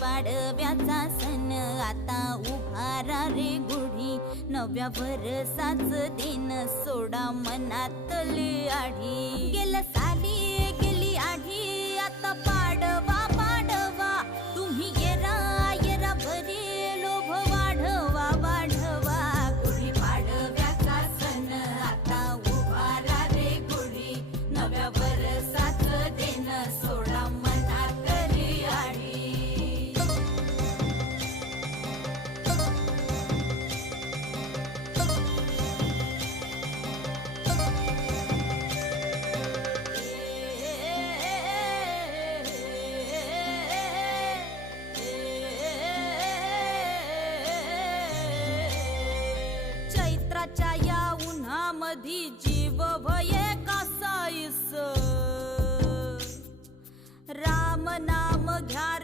पाडव्याचा सण आता उभारा रे गुढी, नव्या वर्षाच दिन सोडा मनातली आढी. गेल्या साली गेली आढी, आता पाडवा पाडवा, तुम्ही येरा येरा भरी लोभ वाढवा वाढवा. गुढी पाडव्याचा सण आता उभारा रे गुढी, नव्या वर्षाच दिन सोडा मनातली आढी. चैत्राच्या या उन्हामधी जीव भये कासाईस, राम नाम घ्या